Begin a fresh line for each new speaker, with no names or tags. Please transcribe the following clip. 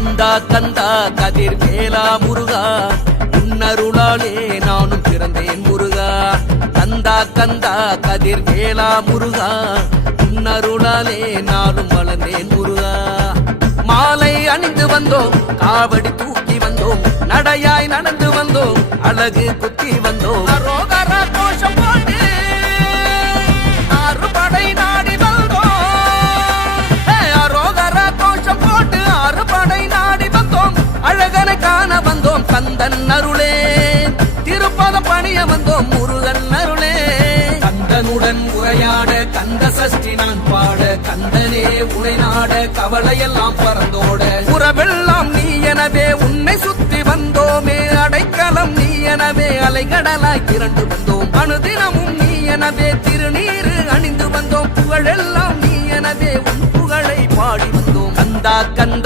கந்தா கந்தா கதிர் வேலா முருகா. உன்னருளாலே நானும் பிறந்தேன் முருகா. கந்தா கந்தா கதிர் வேலா முருகா. உன்னருளாலே நானும் வளர்ந்தேன் முருகா. மாலை அணிந்து வந்தோம் காவடி தூக்கி வந்தோம். நடையாய் நடந்து வந்தோம் அழகு குத்தி வந்தோம். தந்தன் அருளே. திருப்பத பணிய வந்தோம் முருகன் அருளே. கந்தனுடன் உரையாட கந்த சஷ்டி நான் பாட கந்தனே உனை நாட கவலையெல்லாம் பறந்தோட. உறவெல்லாம் நீ எனவே உன்னை சுத்தி வந்தோமே. அடைக்கலம் நீ எனவே அலைகடலாய் திரண்டு வந்தோம். அனுதினமும் நீ எனவே திருநீரு அணிந்து வந்தோம். புகழெல்லாம் நீ எனவே உன் புகழை பாடி வந்தோம். கந்தா கந்தா.